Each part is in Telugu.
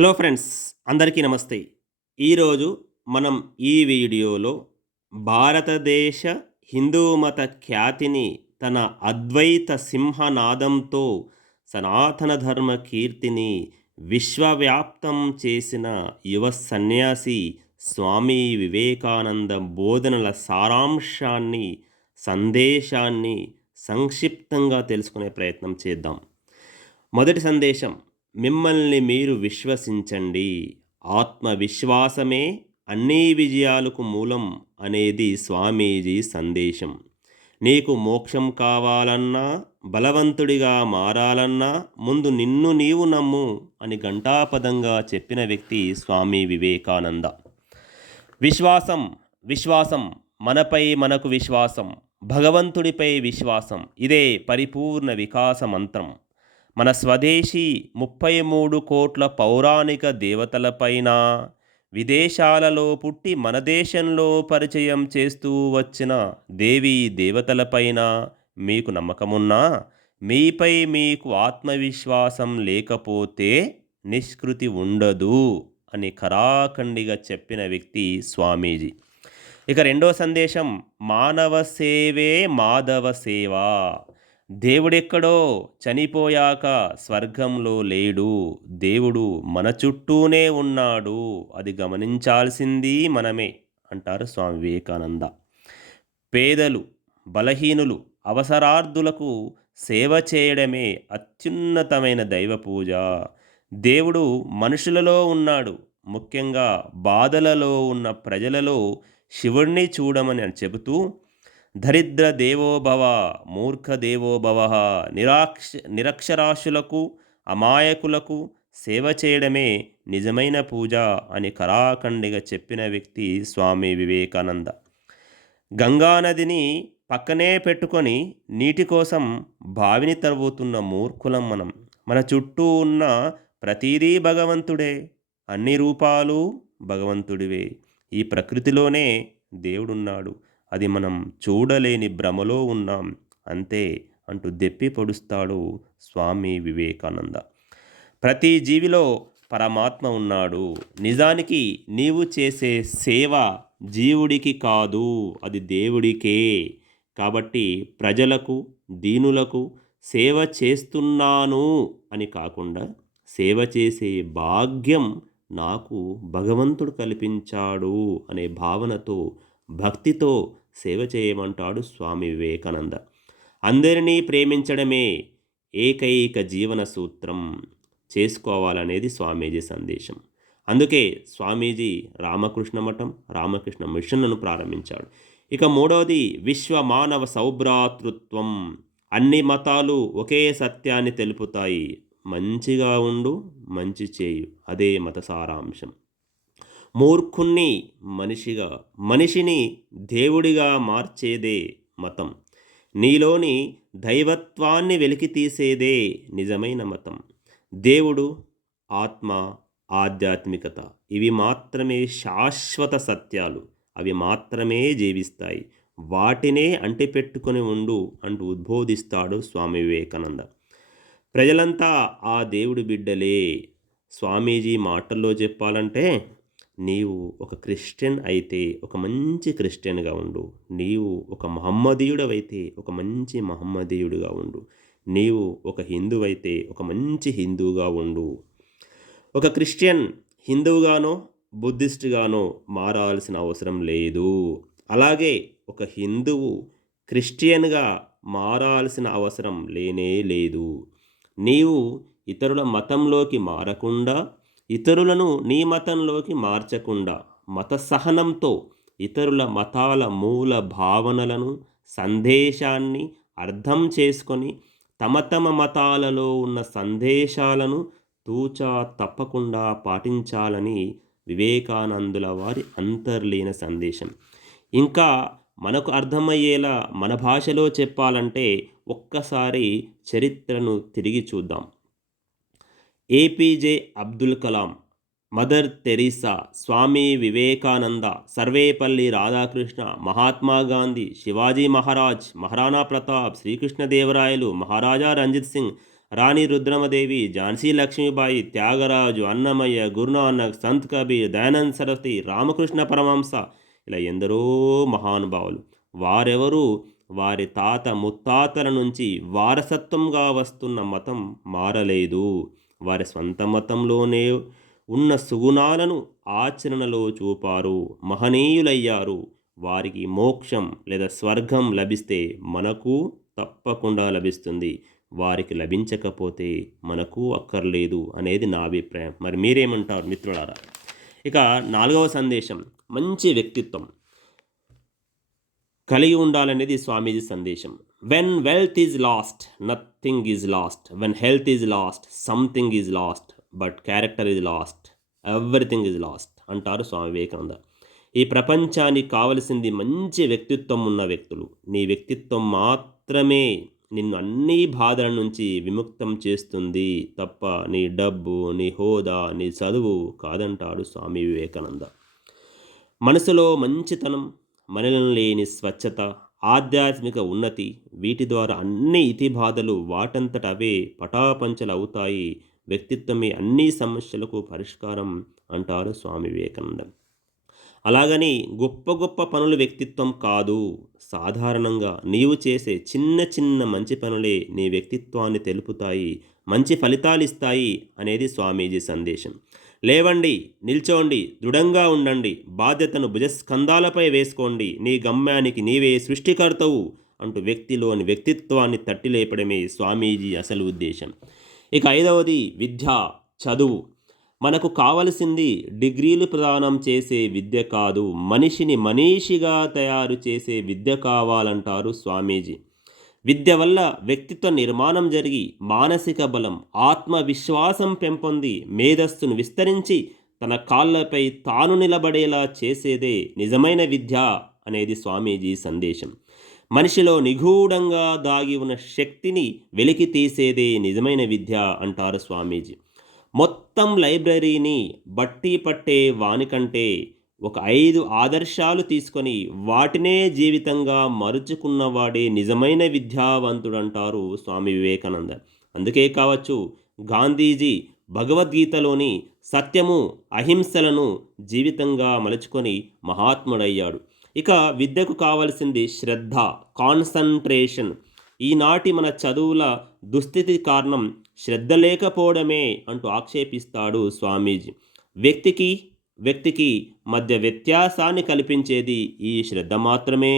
హలో ఫ్రెండ్స్, అందరికీ నమస్తే. ఈరోజు మనం ఈ వీడియోలో భారతదేశ హిందూ మత ఖ్యాతిని తన అద్వైత సింహనాదంతో సనాతన ధర్మ కీర్తిని విశ్వవ్యాప్తం చేసిన యువ సన్యాసి స్వామి వివేకానంద బోధనల సారాంశాన్ని, సందేశాన్ని సంక్షిప్తంగా తెలుసుకునే ప్రయత్నం చేద్దాం. మొదటి సందేశం: మిమ్మల్ని మీరు విశ్వసించండి. ఆత్మవిశ్వాసమే అన్ని విజయాలకు మూలం అనేది స్వామీజీ సందేశం. నీకు మోక్షం కావాలన్నా, బలవంతుడిగా మారాలన్నా ముందు నిన్ను నీవు నమ్ము అని ఘంటాపదంగా చెప్పిన వ్యక్తి స్వామి వివేకానంద. విశ్వాసం, విశ్వాసం, మనపై మనకు విశ్వాసం, భగవంతుడిపై విశ్వాసం, ఇదే పరిపూర్ణ వికాస మంత్రం. మన స్వదేశీ 33 కోట్ల పౌరాణిక దేవతలపైన, విదేశాలలో పుట్టి మన దేశంలో పరిచయం చేస్తూ వచ్చిన దేవీ దేవతలపైన మీకు నమ్మకమున్నా, మీపై మీకు ఆత్మవిశ్వాసం లేకపోతే నిష్కృతి ఉండదు అని ఖరాఖండిగా చెప్పిన వ్యక్తి స్వామీజీ. ఇక రెండో సందేశం: మానవ సేవే మాధవ సేవ. దేవుడెక్కడో చనిపోయాక స్వర్గంలో లేడు. దేవుడు మన చుట్టూనే ఉన్నాడు. అది గమనించాల్సింది మనమే అంటారు స్వామి వివేకానంద. పేదలు, బలహీనులు, అవసరార్థులకు సేవ చేయడమే అత్యున్నతమైన దైవ పూజ. దేవుడు మనుషులలో ఉన్నాడు. ముఖ్యంగా బాధలలో ఉన్న ప్రజలలో శివుణ్ణి చూడమని అని చెబుతూ, దరిద్ర దేవోభవ, మూర్ఖ దేవోభవ, నిరక్షరాస్యులకు, అమాయకులకు సేవ చేయడమే నిజమైన పూజ అని కరాఖండిగా చెప్పిన వ్యక్తి స్వామి వివేకానంద. గంగానదిని పక్కనే పెట్టుకొని నీటి కోసం బావిని తవ్వుతున్న మూర్ఖులం మనం. మన చుట్టూ ఉన్న ప్రతిదీ భగవంతుడే. అన్ని రూపాలు భగవంతుడివే. ఈ ప్రకృతిలోనే దేవుడున్నాడు. అది మనం చూడలేని భ్రమలో ఉన్నాం అంతే అంటూ దెప్పి పొడుస్తాడు స్వామి వివేకానంద. ప్రతి జీవిలో పరమాత్మ ఉన్నాడు. నిజానికి నీవు చేసే సేవ జీవుడికి కాదు, అది దేవుడికే. కాబట్టి ప్రజలకు, దీనులకు సేవ చేస్తున్నాను అని కాకుండా, సేవ చేసే భాగ్యం నాకు భగవంతుడు కల్పించాడు అనే భావనతో, భక్తితో సేవ చేయమంటాడు స్వామి వివేకానంద. అందరినీ ప్రేమించడమే ఏకైక జీవన సూత్రం చేసుకోవాలనేది స్వామీజీ సందేశం. అందుకే స్వామీజీ రామకృష్ణ మఠం, రామకృష్ణ మిషన్లను ప్రారంభించాడు. ఇక మూడవది విశ్వ మానవ సౌభ్రాతృత్వం. అన్ని మతాలు ఒకే సత్యాన్ని తెలుపుతాయి. మంచిగా ఉండు, మంచి చేయు, అదే మత సారాంశం. మూర్ఖుణ్ణి మనిషిగా, మనిషిని దేవుడిగా మార్చేదే మతం. నీలోని దైవత్వాన్ని వెలికితీసేదే నిజమైన మతం. దేవుడు, ఆత్మ, ఆధ్యాత్మికత, ఇవి మాత్రమే శాశ్వత సత్యాలు. అవి మాత్రమే జీవిస్తాయి. వాటినే అంటిపెట్టుకొని ఉండు అంటూ ఉద్బోధిస్తాడు స్వామి వివేకానంద. ప్రజలంతా ఆ దేవుడి బిడ్డలే. స్వామీజీ మాటల్లో చెప్పాలంటే, నీవు ఒక క్రిస్టియన్ అయితే ఒక మంచి క్రిస్టియన్గా ఉండు. నీవు ఒక మహమ్మదీయుడవైతే ఒక మంచి మహమ్మదీయుడిగా ఉండు. నీవు ఒక హిందువైతే ఒక మంచి హిందువుగా ఉండు. ఒక క్రిస్టియన్ హిందువుగానో బుద్ధిస్టుగానో మారాల్సిన అవసరం లేదు. అలాగే ఒక హిందువు క్రిస్టియన్గా మారాల్సిన అవసరం లేనే లేదు. నీవు ఇతరుల మతంలోకి మారకుండా, ఇతరులను నీ మతంలోకి మార్చకుండా, మత సహనంతో ఇతరుల మతాల మూల భావనలను, సందేశాన్ని అర్థం చేసుకొని తమ తమ మతాలలో ఉన్న సందేశాలను తూచా తప్పకుండా పాటించాలని వివేకానందుల వారి అంతర్లీన సందేశం. ఇంకా మనకు అర్థమయ్యేలా మన భాషలో చెప్పాలంటే ఒక్కసారి చరిత్రను తిరిగి చూద్దాం. ఏపీజే అబ్దుల్ కలాం, మదర్ తెరీసా, స్వామి వివేకానంద, సర్వేపల్లి రాధాకృష్ణ, మహాత్మా గాంధీ, శివాజీ మహారాజ్, మహారాణా ప్రతాప్, శ్రీకృష్ణదేవరాయలు, మహారాజా రంజిత్ సింగ్, రాణి రుద్రమదేవి, ఝాన్సీ లక్ష్మీబాయి, త్యాగరాజు, అన్నమయ్య, గురునానక్, సంత్ కబీర్, దయానంద్ సరస్వతి, రామకృష్ణ పరమహంస, ఇలా ఎందరో మహానుభావులు. వారెవరు? వారి తాత ముత్తాతల నుంచి వారసత్వంగా వస్తున్న మతం మారలేదు. వారి స్వంత మతంలోనే ఉన్న సుగుణాలను ఆచరణలో చూపారు, మహనీయులయ్యారు. వారికి మోక్షం లేదా స్వర్గం లభిస్తే మనకు తప్పకుండా లభిస్తుంది. వారికి లభించకపోతే మనకు అక్కర్లేదు అనేది నా అభిప్రాయం. మరి మీరేమంటారు మిత్రులారా? ఇక 4వ సందేశం, మంచి వ్యక్తిత్వం కలిగి ఉండాలనేది స్వామీజీ సందేశం. When wealth is lost, nothing is lost. When health is lost, something is lost. But character is lost, everything is lost అంటారు స్వామి వివేకానంద. ఈ ప్రపంచానికి కావలసింది మంచి వ్యక్తిత్వం ఉన్న వ్యక్తులు. నీ వ్యక్తిత్వం మాత్రమే నిన్ను అన్ని బాధల నుంచి విముక్తం చేస్తుంది తప్ప నీ డబ్బు, నీ హోదా, నీ చదువు కాదంటాడు స్వామి వివేకానంద. మనసులో మంచితనం, మనలో లేని స్వచ్ఛత, ఆధ్యాత్మిక ఉన్నతి, వీటి ద్వారా అన్ని ఇతి బాధలు వాటంతట అవే పటాపంచలు అవుతాయి. వ్యక్తిత్వమే అన్ని సమస్యలకు పరిష్కారం అంటారు స్వామి వివేకానంద. అలాగని గొప్ప గొప్ప పనులు వ్యక్తిత్వం కాదు. సాధారణంగా నీవు చేసే చిన్న చిన్న మంచి పనులే నీ వ్యక్తిత్వాన్ని తెలుపుతాయి, మంచి ఫలితాలు ఇస్తాయి అనేది స్వామీజీ సందేశం. లేవండి, నిల్చోండి, దృఢంగా ఉండండి, బాధ్యతను భుజస్కంధాలపై వేసుకోండి, నీ గమ్యానికి నీవే సృష్టికర్తవు అంటూ వ్యక్తిలోని వ్యక్తిత్వాన్ని తట్టిలేపడమే స్వామీజీ అసలు ఉద్దేశం. ఇక 5వది విద్య, చదువు. మనకు కావలసింది డిగ్రీలు ప్రదానం చేసే విద్య కాదు, మనిషిని మనీషిగా తయారు చేసే విద్య కావాలంటారు స్వామీజీ. విద్య వల్ల వ్యక్తిత్వ నిర్మాణం జరిగి మానసిక బలం, ఆత్మవిశ్వాసం పెంపొంది మేధస్సును విస్తరించి తన కాళ్ళపై తాను నిలబడేలా చేసేదే నిజమైన విద్య అనేది స్వామీజీ సందేశం. మనిషిలో నిగూఢంగా దాగి ఉన్న శక్తిని వెలికి తీసేదే నిజమైన విద్య అంటారు స్వామీజీ. మొత్తం లైబ్రరీని బట్టి పట్టే వానికంటే ఒక 5 ఆదర్శాలు తీసుకొని వాటినే జీవితంగా మరుచుకున్నవాడే నిజమైన విద్యావంతుడంటారు స్వామి వివేకానంద. అందుకే కావచ్చు గాంధీజీ భగవద్గీతలోని సత్యము, అహింసలను జీవితంగా మలుచుకొని మహాత్ముడయ్యాడు. ఇక విద్యకు కావలసింది శ్రద్ధ, కాన్సంట్రేషన్. ఈనాటి మన చదువుల దుస్థితి కారణం శ్రద్ధ లేకపోవడమే అంటూ ఆక్షేపిస్తాడు స్వామీజీ. వ్యక్తికి మధ్య వ్యత్యాసాన్ని కల్పించేది ఈ శ్రద్ధ మాత్రమే.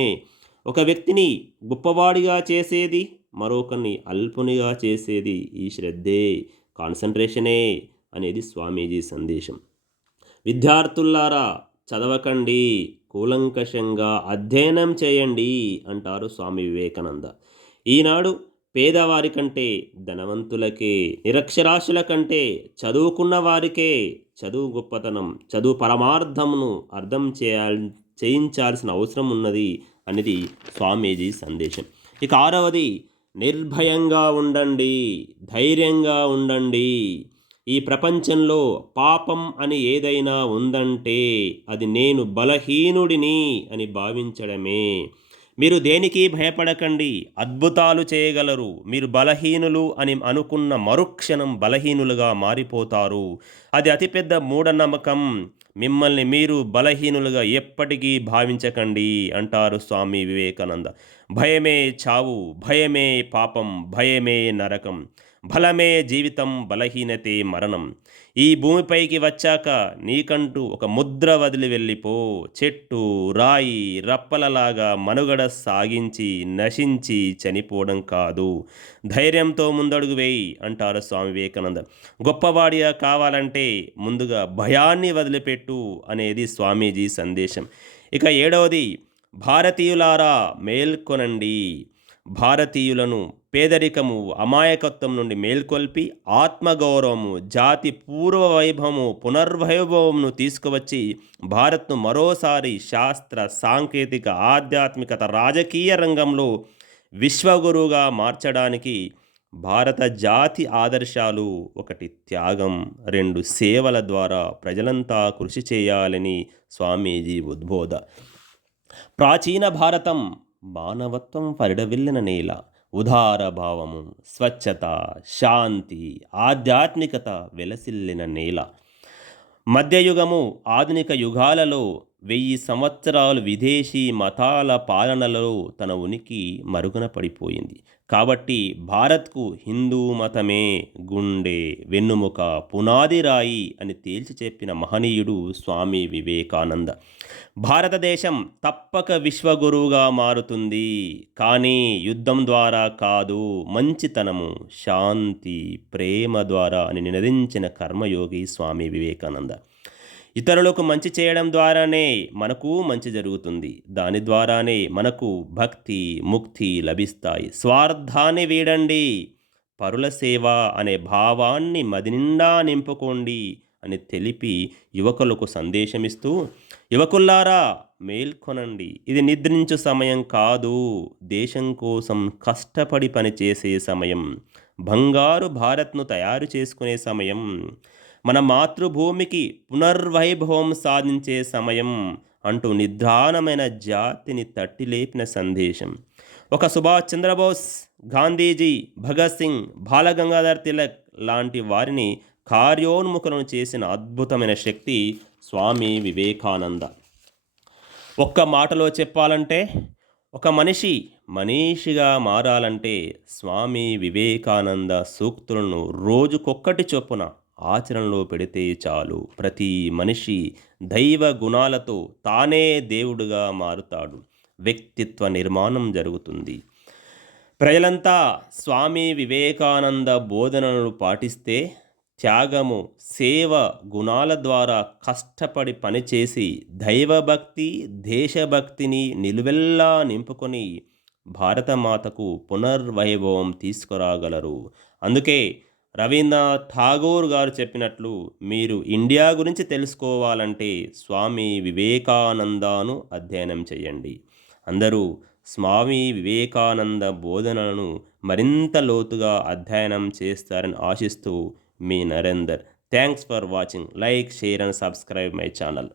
ఒక వ్యక్తిని గొప్పవాడిగా చేసేది, మరొకరిని అల్పునిగా చేసేది ఈ శ్రద్ధే, కాన్సంట్రేషనే అనేది స్వామీజీ సందేశం. విద్యార్థులారా, చదవకండి, కూలంకషంగా అధ్యయనం చేయండి అంటారు స్వామి వివేకానంద. ఈనాడు పేదవారి కంటే ధనవంతులకే, నిరక్షరాస్యుల కంటే చదువుకున్న వారికే చదువు గొప్పతనం, చదువు పరమార్థమును అర్థం చేయించాల్సిన అవసరం ఉన్నది అనేది స్వామీజీ సందేశం. ఇక 6వది నిర్భయంగా ఉండండి, ధైర్యంగా ఉండండి. ఈ ప్రపంచంలో పాపం అని ఏదైనా ఉందంటే అది నేను బలహీనుడిని అని భావించడమే. మీరు దేనికి భయపడకండి, అద్భుతాలు చేయగలరు. మీరు బలహీనులు అని అనుకున్న మరుక్షణం బలహీనులుగా మారిపోతారు. అది అతిపెద్ద మూఢనమ్మకం. మిమ్మల్ని మీరు బలహీనులుగా ఎప్పటికీ భావించకండి అంటారు స్వామి వివేకానంద. భయమే చావు, భయమే పాపం, భయమే నరకం, బలమే జీవితం, బలహీనతే మరణం. ఈ భూమిపైకి వచ్చాక నీకంటూ ఒక ముద్ర వదిలి వెళ్ళిపో. చెట్టు, రాయి, రప్పలలాగా మనుగడ సాగించి నశించి చనిపోవడం కాదు. ధైర్యంతో ముందడుగు వేయి అంటారు స్వామి వివేకానంద. గొప్పవాడిగా కావాలంటే ముందుగా భయాన్ని వదిలిపెట్టు అనేది స్వామీజీ సందేశం. ఇక 7వది భారతీయులారా మేల్కొనండి. భారతీయులను పేదరికము, అమాయకత్వం నుండి మేల్కొల్పి ఆత్మగౌరవము, జాతి పూర్వ వైభవము, పునర్వైభవమును తీసుకువచ్చి భారత్ను మరోసారి శాస్త్ర, సాంకేతిక, ఆధ్యాత్మికత, రాజకీయ రంగంలో విశ్వగురువుగా మార్చడానికి భారత జాతి ఆదర్శాలు: 1 త్యాగం, 2 సేవల ద్వారా ప్రజలంతా కృషి చేయాలని స్వామీజీ ఉద్బోధ. ప్రాచీన భారతం మానవత్వం పరిడవిల్లిన నేల. ఉదార భావము, స్వచ్ఛత, శాంతి, ఆధ్యాత్మికత వెలసిల్లిన నేల. మధ్యయుగము, ఆధునిక యుగాలలో 1000 సంవత్సరాలు విదేశీ మతాల పాలనలో తన ఉనికి మరుగున పడిపోయింది. కాబట్టి భారత్కు హిందూ మతమే గుండె, వెన్నుముక, పునాది రాయి అని తేల్చి చెప్పిన మహనీయుడు స్వామి వివేకానంద. భారతదేశం తప్పక విశ్వగురువుగా మారుతుంది, కానీ యుద్ధం ద్వారా కాదు, మంచితనము, శాంతి, ప్రేమ ద్వారా అని నినదించిన కర్మయోగి స్వామి వివేకానంద. ఇతరులకు మంచి చేయడం ద్వారానే మనకు మంచి జరుగుతుంది. దాని ద్వారానే మనకు భక్తి, ముక్తి లభిస్తాయి. స్వార్థాన్ని వీడండి, పరుల సేవ అనే భావాన్ని మదినిండా నింపుకోండి అని తెలిపి యువకులకు సందేశమిస్తూ, యువకుల్లారా మేల్కొనండి, ఇది నిద్రించు సమయం కాదు, దేశం కోసం కష్టపడి పనిచేసే సమయం, బంగారు భారత్ను తయారు చేసుకునే సమయం, మన మాతృభూమికి పునర్వైభవం సాధించే సమయం అంటూ నిద్రాణమైన జాతిని తట్టిలేపిన సందేశం. ఒక సుభాష్ చంద్రబోస్, గాంధీజీ, భగత్ సింగ్, బాలగంగాధర్ తిలక్ లాంటి వారిని కార్యోన్ముఖులను చేసిన అద్భుతమైన శక్తి స్వామి వివేకానంద. ఒక్క మాటలో చెప్పాలంటే, ఒక మనిషి మనీషిగా మారాలంటే స్వామి వివేకానంద సూక్తులను రోజుకొక్కటి చొప్పున ఆచరణలో పెడితే చాలు. ప్రతి మనిషి దైవ గుణాలతో తానే దేవుడుగా మారుతాడు. వ్యక్తిత్వ నిర్మాణం జరుగుతుంది. ప్రజలంతా స్వామి వివేకానంద బోధనలను పాటిస్తే త్యాగము, సేవ గుణాల ద్వారా కష్టపడి పనిచేసి దైవభక్తి, దేశభక్తిని నిలువెల్లా నింపుకొని భారతమాతకు పునర్వైభవం తీసుకురాగలరు. అందుకే రవీంద్రనాథ్ ఠాగూర్ గారు చెప్పినట్లు, మీరు ఇండియా గురించి తెలుసుకోవాలంటే స్వామి వివేకానందను అధ్యయనం చేయండి. అందరూ స్వామి వివేకానంద బోధనలను మరింత లోతుగా అధ్యయనం చేస్తారని ఆశిస్తూ మీ Narender. Thanks for watching. Like, share and subscribe my channel.